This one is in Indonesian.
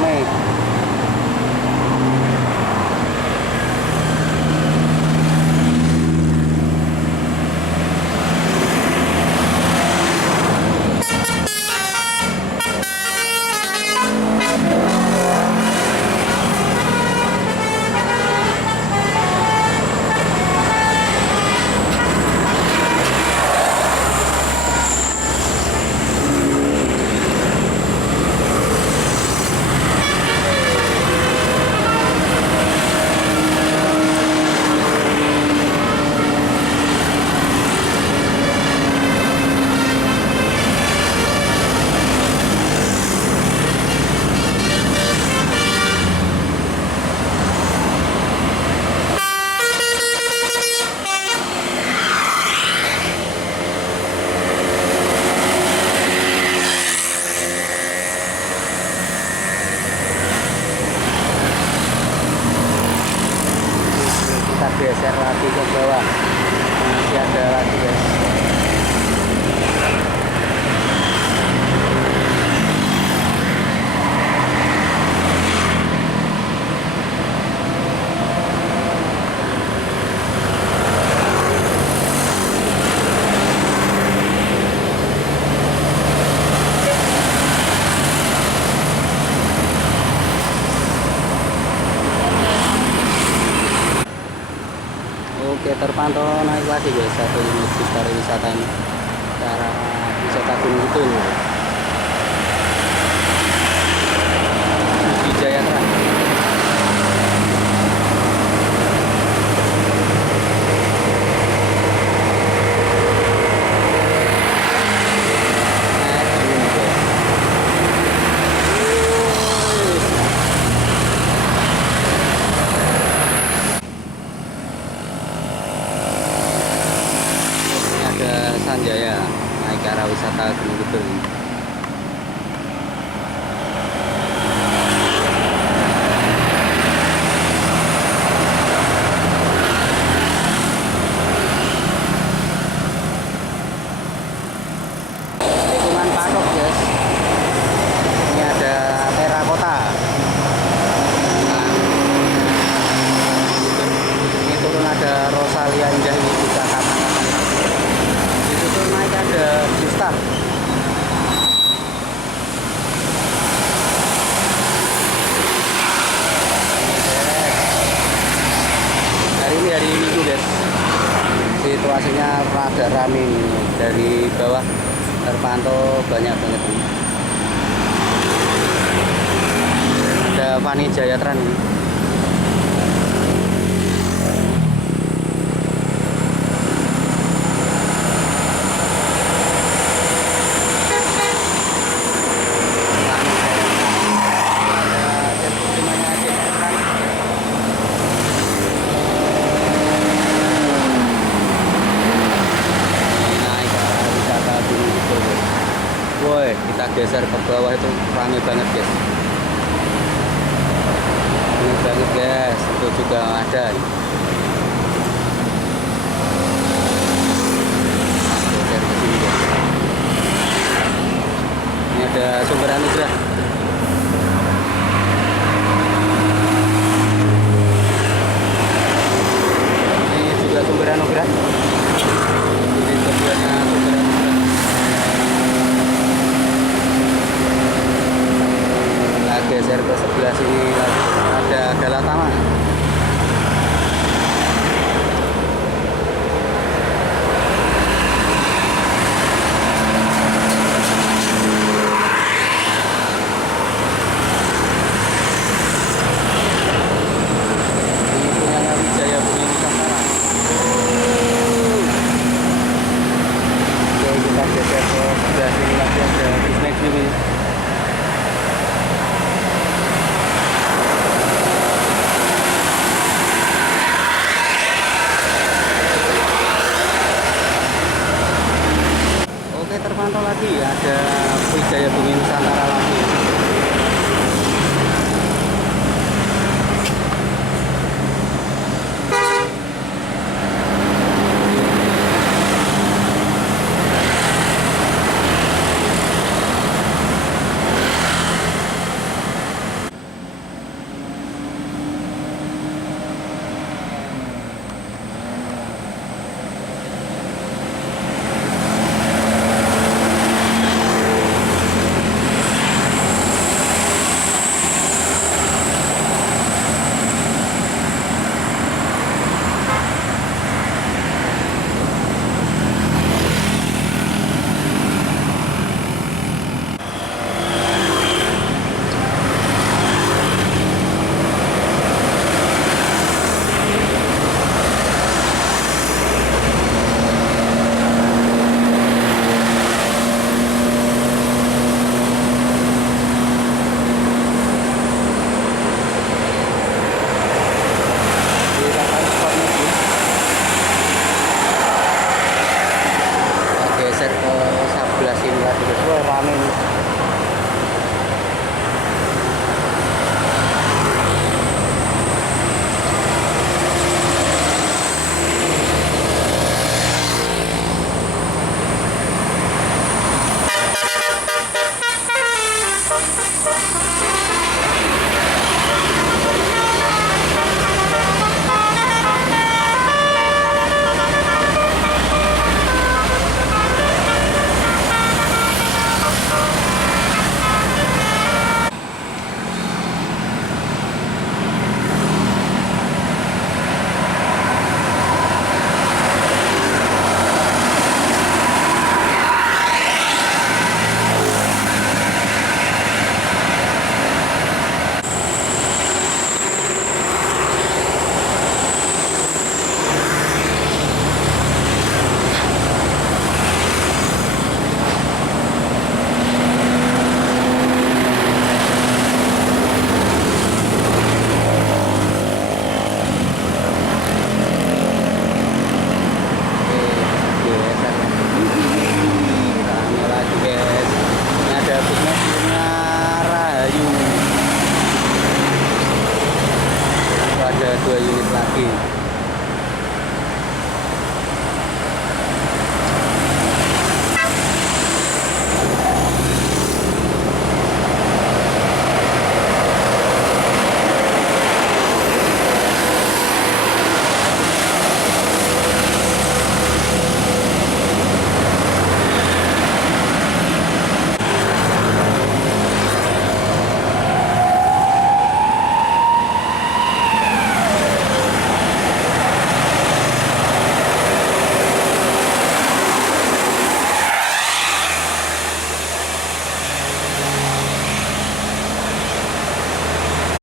rame. Kita geser lagi ke bawah, masih ada lagi guys. Oke, terpantau naik lagi guys satu unit bus pariwisata ini ke arah wisata Gunung Kidul, Sugi Jayatra. Sanjaya naik ke arah wisata Gunung Kidul. Tikungan Patok guys, ini ada terakota. Ini turun ada Rosalia Indah, ini juga kapan-kapan. Itu naik ada Gustar. Hari ini Minggu guys, situasinya rada rame nih. Dari bawah terpantau banyak banget nih. Ada Fani Jayatran nih. Woi, kita geser ke bawah itu rame banget guys. Rame banget guys, itu juga ada. Geser ke sini guys. Ini ada Sumber Anugrah. Ini juga Sumber Anugrah. Ini keduanya Sumber Anugrah. Geser ke sebelah sini ada Galatama. Ini punya Wijaya Bumi Nusantara. Oke, kita geser ke sebelah sini lagi ada Disney ini. Terpantau lagi ada Wijaya Bumi Nusantara lagi. rame nih.